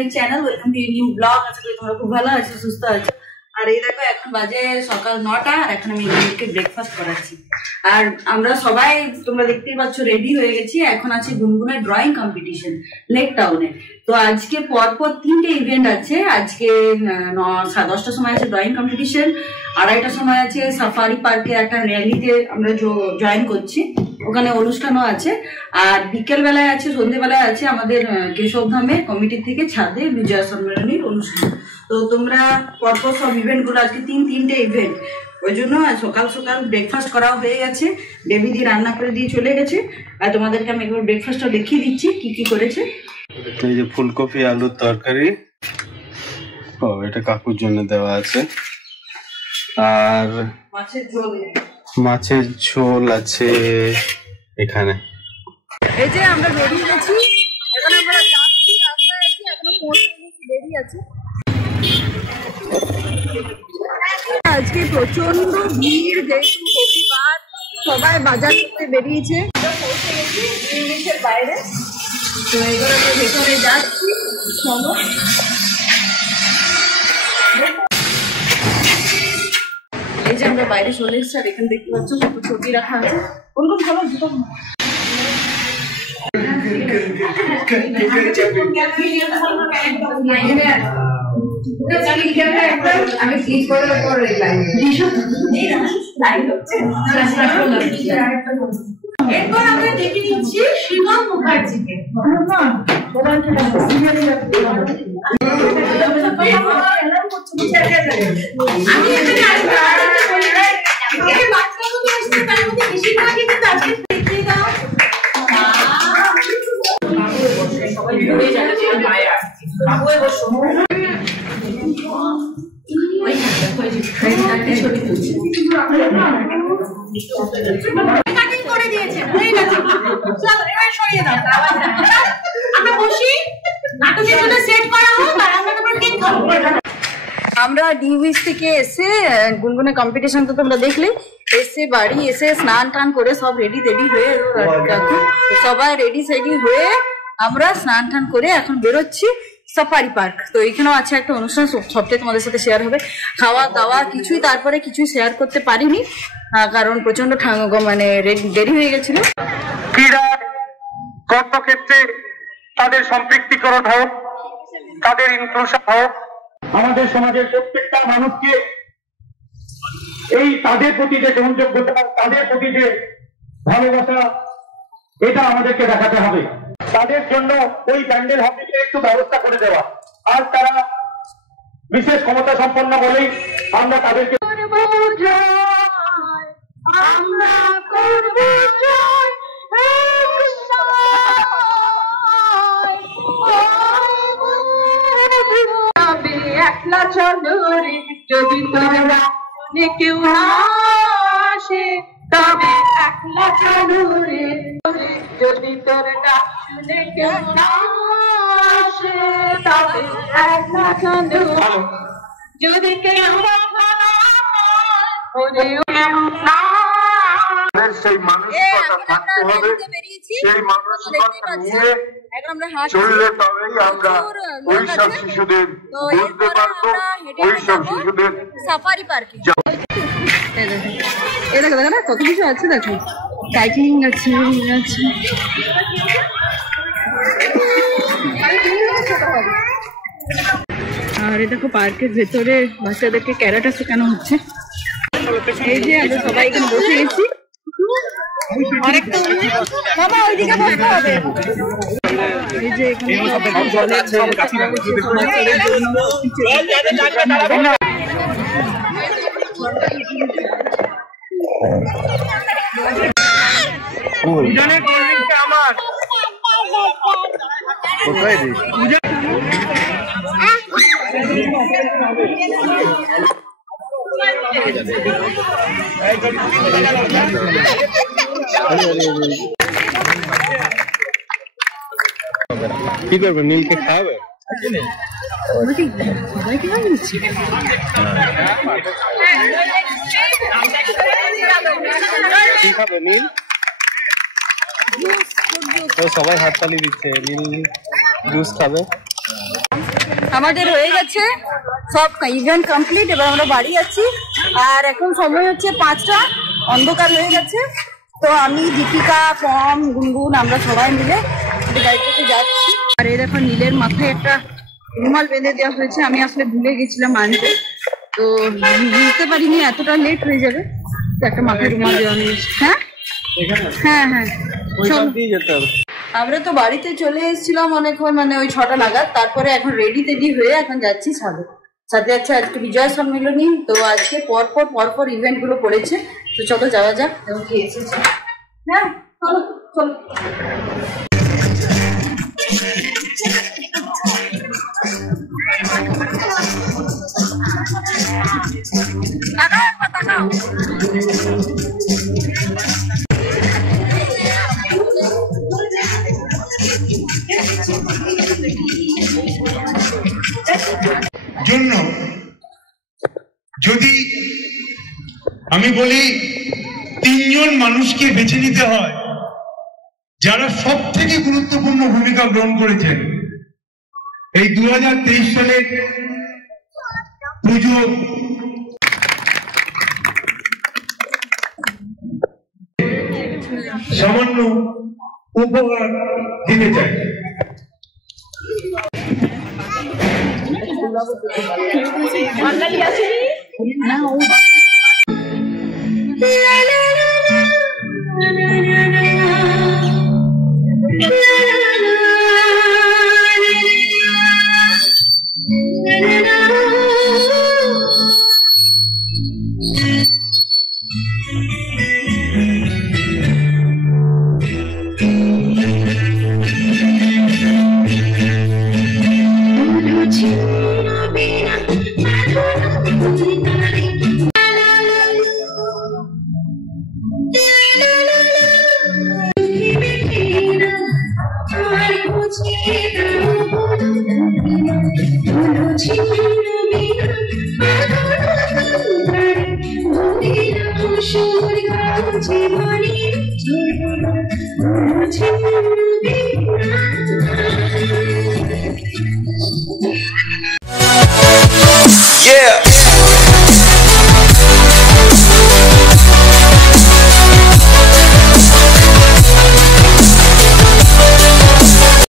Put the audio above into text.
My channel, welcome to new blog. আশা করি তোমরা খুব ভালো আছো, সুস্থ আছো। আর এই দেখো এখন বাজে সকাল 9টা, আর এখন আমি মেয়েকে ব্রেকফাস্ট করাচ্ছি। আর আমরা সবাই তোমরা দেখতেই পাচ্ছ রেডি হয়ে গেছি। এখন আছে গুনগুনের ড্রয়িং কম্পিটিশন লেক টাউনে। তো আজকে পরপর 3টে ইভেন্ট আছে। আজকে 10টার সময় আছে ড্রয়িং কম্পিটিশন, 2:30টার সময় আছে সাফারি পার্কে একটা র্যালিতে আমরা জয়েন করছি, ওখানে অনুষ্ঠানও আছে। আর বিকেল বেলায় আছে, সন্ধ্যেবেলায় আছে আমাদের কেশবধামে কমিটির থেকে ছাদে বিজয়া সম্মেলনীর অনুষ্ঠান। তো তোমরা পরপর সব ইভেন্ট গুলো, আজকে তিনটে ইভেন্ট, ওই জন্য সকাল সকাল ব্রেকফাস্ট করা হয়ে গেছে। বেবি দিয়ে রান্না করে দিয়ে চলে গেছে। আর তোমাদেরকে আমি একবার ব্রেকফাস্টটা দেখিয়ে দিচ্ছি কি কি করেছে। এই যে ফুলকপি আলুর তরকারি, ও এটা কাকুর জন্য দেওয়া আছে। আর মাছের ঝোল আছে এখানে। এই যে আমরা বেরিয়ে গেছি, এখন আমরা যাচ্ছি, রাস্তায় আছি, এখনো পৌঁছাতে দেরি আছে। আজকে প্রচন্ড ভিড়, যেহেতু রবিবার, সবাই বাজার করতে বেরিয়েছে। পৌঁছে গেছি ইংলিশের বাইরে। তো এবার আমরা ভেতরে যাচ্ছি, চলো। এই যে আমরা বাইরে চলে এসেছি, আর এখানে দেখতে পাচ্ছ কত ছবি রাখা আছে। কোন ভালো জুতো আমি ক্লিক করে এরপর আমরা দেখে নিচ্ছি শিবম মুখার্জিকে। আমি আমরা ডিউইস থেকে এসে গুনগুনে কম্পিটিশন তো তোমরা দেখলে, এসে বাড়ি এসে স্নান টান করে সব রেডি হয়ে সবাই রেডি হয়ে আমরা স্নান টান করে এখন বেরোচ্ছি সাফারি পার্ক। তো এখানেও আছে একটা অনুষ্ঠান, সবটাই তোমাদের সাথে শেয়ার হবে। খাওয়া দাওয়া কিছুই শেয়ার করতে পারিনি, কারণ প্রচন্ড মানে দেরি হয়ে গেছিল। ক্রীড়া কর্মক্ষেত্রে তাদের সম্পৃক্তিকরণ হোক, তাদের ইনক্লুশন হোক, আমাদের সমাজের প্রত্যেকটা মানুষকে এই তাদের প্রতি যে গ্রহণযোগ্যতা, তাদের প্রতি যে ভালোবাসা, এটা আমাদেরকে দেখাতে হবে। তাদের জন্য ওই প্যান্ডেল হবিকে একটু ব্যবস্থা করে দেওয়া। আর তারা বিশেষ ক্ষমতা সম্পন্ন বলেই আমরা তাদেরকে একলা চন্দ্রে যদি তোরা কেউ না আসে, তবে একলা চন্দ্রে যদি তোর ডাক শুনে কেউ না আসে, তবে একলা চন্দ্র যদি কেউ সেই মানসিকতা থাকতে হবে। সেই মানসিকতা নিয়ে চললে তবেই আমরা ওই সব শিশুদের বুঝতে পারবো, ওই সব শিশুদের সাফারি পার্কে। এই দেখো না কত কিছু আছে, দেখো সাইক্লিং আছে, আর এই দেখো পার্কের ভেতরে বাচ্চাদেরকে ক্যারাটা শেখানো হচ্ছে। এই যে আমরা সবাই এখানে বসে গেছি। বাবা ওইদিকে বসতে হবে। এই যে এখানে আমার কোথায় রে? কি করবে? নীলকে খাওয়াবে? কি খাবে নীল? তো সবাই হাততালি দিচ্ছে, নীল জুস খাবে। আমাদের হয়ে গেছে সব ইভেন্ট কমপ্লিট, এবার আমরা বাড়ি যাচ্ছি। আর এখন সময় হচ্ছে 5টা, অন্ধকার হয়ে গেছে। তো আমি, দীপিকা, পম, গুনগুন আমরা সবাই মিলে গাড়িতে যাচ্ছি। আর এই দেখো নীলের মাথায় একটা রুমাল বেঁধে দেওয়া হয়েছে, আমি আসলে ভুলে গেছিলাম আনতে, তো বুঝতে পারিনি এতটা লেট হয়ে যাবে, তো একটা মাথায় রুমাল দেওয়া হয়েছে। হ্যাঁ হ্যাঁ হ্যাঁ, আমরা তো বাড়িতে চলে এসেছিলাম অনেকক্ষণ, মানে ওই 6টা নাগাদ। তারপরে এখন রেডি টেডি হয়ে এখন যাচ্ছি ছাদে। সাথে আছে আজকে বিজয় সম্মেলনী, তো আজকে পরপর ইভেন্ট গুলো পড়েছে, তো চলো যাওয়া যাক। এবং খেয়ে এসেছি। হ্যাঁ চলো চলো। জন্য যদি আমি বলি 3 জন মানুষকে বেছে নিতে হয় যারা সব থেকে গুরুত্বপূর্ণ ভূমিকা গ্রহণ করেছেন এই 2023 সালের পুজো সামান্য উপহার দিতে চাই। জীবনে